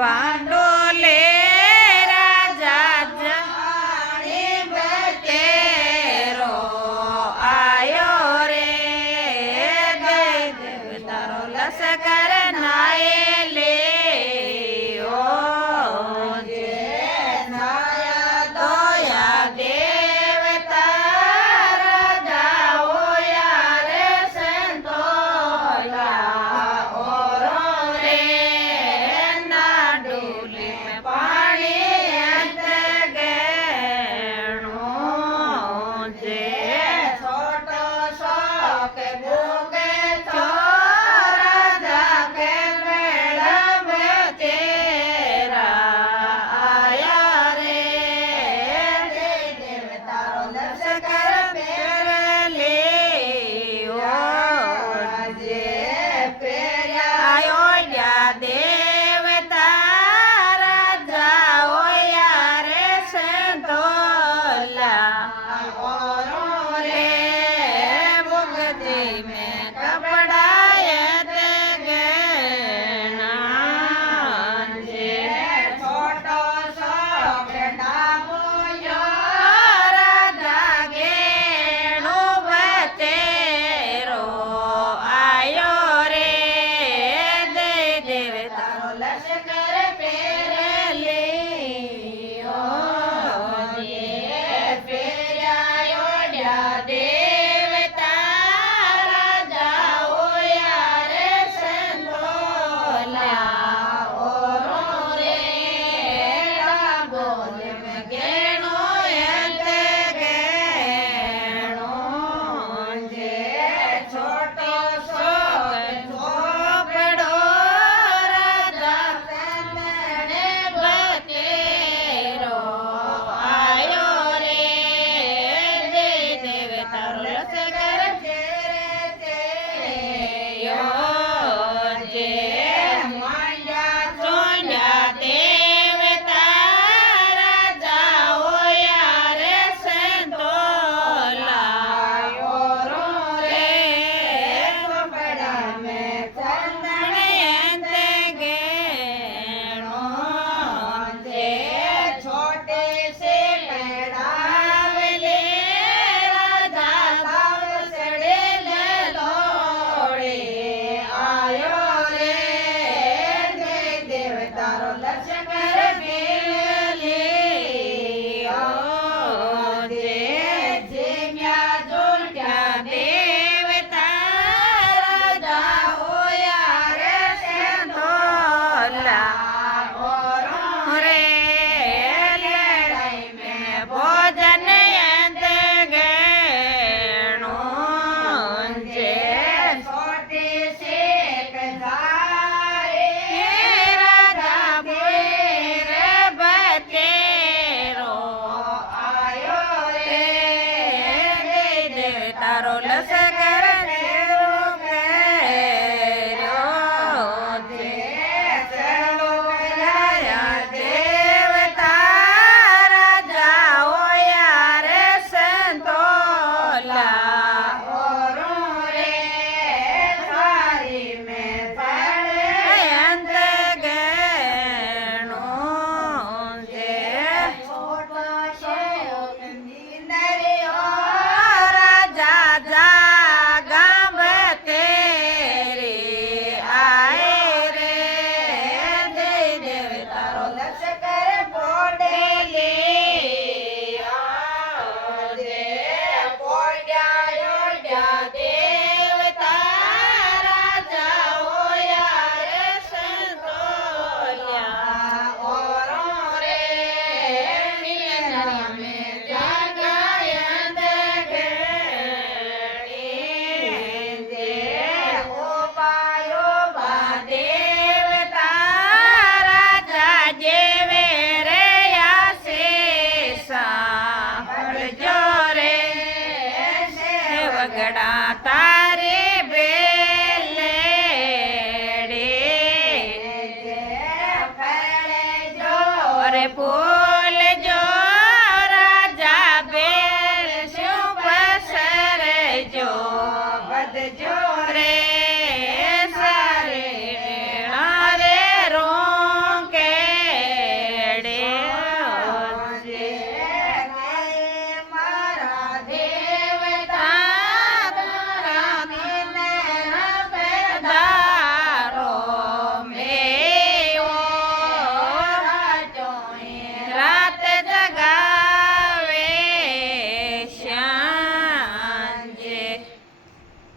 ભાંડોલે રાજા જાણી બતેરો આયો રે દેવ તારો લશ્કર નાયે લે ઓ જે નાયા દોયા દેવ તારા જાઓ યારે સંતોલા ઓરો રે ના ડોલે પાણી અંત ગેણો જે છોટો શોક ભોગે ચોરા જાકે મેળમ તેરા આયા રે દેવ તારો લશ્કર પહેરે લે જે પેર્યા આયો દેવ તારા જાઓ યારે સંતોલા ઓરો રે ભુગતી મેં કપડાય તે ગેણા જે છોટો શોક ડાબોયો રાજા ગેણો બતેરો આયો રે દેવ તારો લશ્કર પહેરે લે ઓ જે પેર્યા યોડ્યા દેવ તારા જાઓ યારે સંતોલા ઓરો રે બોલે ગેણો અંત ગેણો જે છોટો શોક ઝોપડો રાજા ચંદને બતેરો આયો રે દેવ તારો લશ્કર ફેરે તે યો જે માંડ્યા ચોંડ્યા દેવ તારા જાઓ યારે સંતોલા ઓરો રે કપડા મેં ચંદને અંત ગેણો જે છોટે સે પહેરાવે લે રાજા તાવસડે લે લોડે આયો રે દેવ તારો લશ્કર ફેરે લે ઓ જે જેમ્યા જોડ્યા દેવ તારા જાઓ યારે સંતોલા ઓરો રે લડાઈ મેં ભોજન અંત ગેણો જે છોટી શેક જાય રાજા ફેરે બતેરો આયો રે દેવ તારો લશ્કર ફેર્યો જે ચલો ગયા દેવ તારા જાઓ યારે સંતોલા ઓરો રે સારી મેં પડે અંત ગેણો જે છોટો શોક નીંદર્યો રાજા જાગા બતેરે આય રે દેવ તારો લશ્કર ફોડે લે જે પોડ્યા યોડ્યા દેવ તારા જાઓ યારે સંતોલા ઓરો રે મિલના મેં જાગાય અંત ગેણી જે ઉપાયો બા દેવ તારા જાજે રે આશેષા પડજો રે વગડા